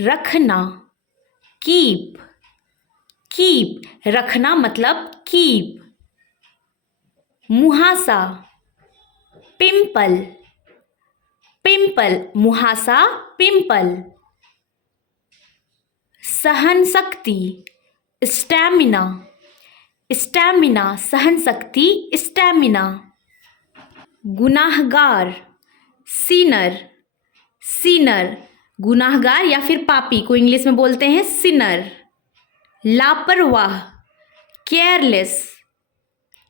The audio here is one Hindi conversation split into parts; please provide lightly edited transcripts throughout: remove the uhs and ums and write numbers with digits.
रखना, कीप, कीप, रखना मतलब कीप। मुहासा, पिंपल, पिंपल, मुहासा पिंपल। सहन शक्ति, स्टैमिना, स्टैमिना, सहन शक्ति, स्टैमिना। गुनाहगार, सिनर, सिनर, गुनाहगार या फिर पापी को इंग्लिश में बोलते हैं सिनर। लापरवाह, केयरलेस,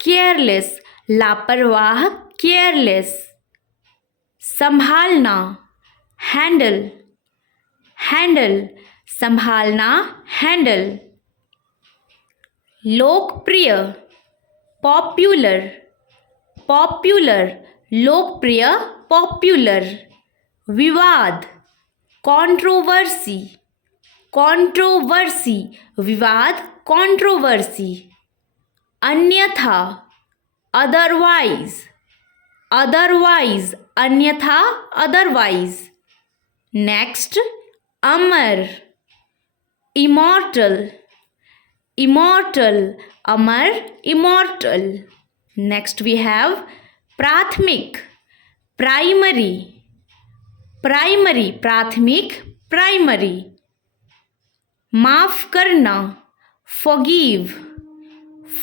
केयरलेस, लापरवाह, केयरलेस। संभालना, हैंडल, हैंडल, संभालना, हैंडल। लोकप्रिय, पॉपुलर, पॉपुलर, लोकप्रिय, पॉपुलर। विवाद, कंट्रोवर्सी, कंट्रोवर्सी, विवाद, कंट्रोवर्सी। अन्यथा, अदरवाइज, अदरवाइज, अन्यथा, अदरवाइज। नेक्स्ट, अमर, इमॉर्टल, इमॉर्टल, अमर, इमॉर्टल। नेक्स्ट वी हैव प्राथमिक, प्राइमरी, प्राइमरी, प्राथमिक, प्राइमरी। माफ करना, फॉरगिव,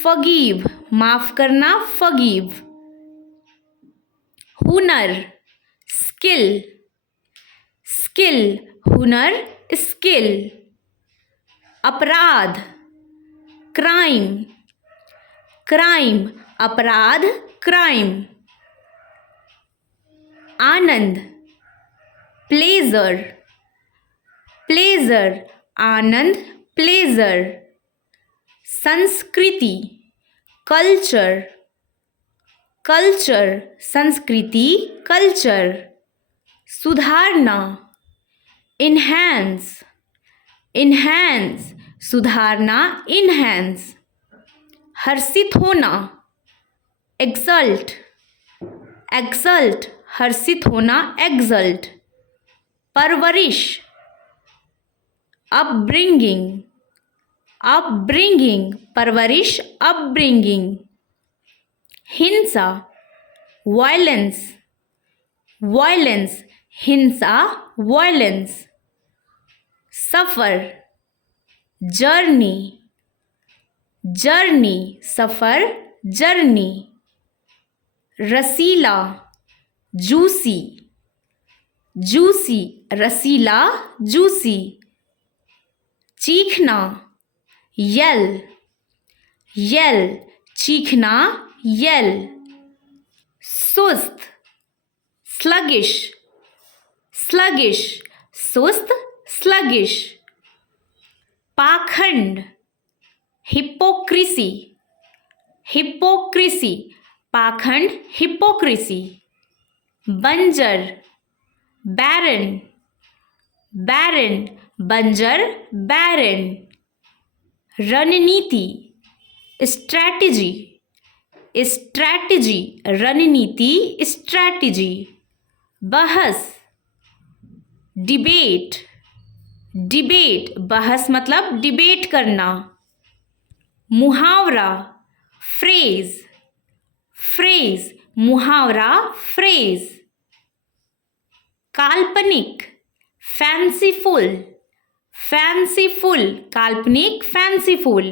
फॉरगिव, माफ करना, फॉरगिव। हुनर, स्किल, स्किल, हुनर, स्किल। अपराध, क्राइम, क्राइम, अपराध, क्राइम। आनंद, प्लेजर, प्लेजर, आनंद, प्लेजर। संस्कृति, कल्चर, कल्चर, संस्कृति, कल्चर। सुधारना, इन्हेंस, इन्हेंस, सुधारना, इन्हेंस। हर्षित होना, एक्सल्ट, एक्सल्ट, हर्षित होना, एक्सल्ट। परवरिश, अपब्रिंगिंग, अपब्रिंगिंग, परवरिश, अपब्रिंगिंग। हिंसा, वायलेंस, वायलेंस, हिंसा, वायलेंस। सफ़र, जर्नी, जर्नी, सफ़र, जर्नी। रसीला, जूसी, जूसी, रसीला, जूसी। चीखना, यल, यल, चीखना, यल। सुस्त, स्लगिश, स्लगिश, सुस्त, स्लगिश। पाखंड, हिपोक्रेसी, हिपोक्रेसी, पाखंड, हिपोक्रेसी। बंजर, बैरन, बैरन, बंजर, बैरन। रणनीति, स्ट्रैटेजी, स्ट्रैटेजी, रणनीति, स्ट्रैटेजी। बहस, डिबेट, डिबेट, बहस मतलब डिबेट करना। मुहावरा, फ्रेज, फ्रेज, मुहावरा, फ्रेज। काल्पनिक, फैंसीफुल, फैंसीफुल, काल्पनिक, फैंसीफुल।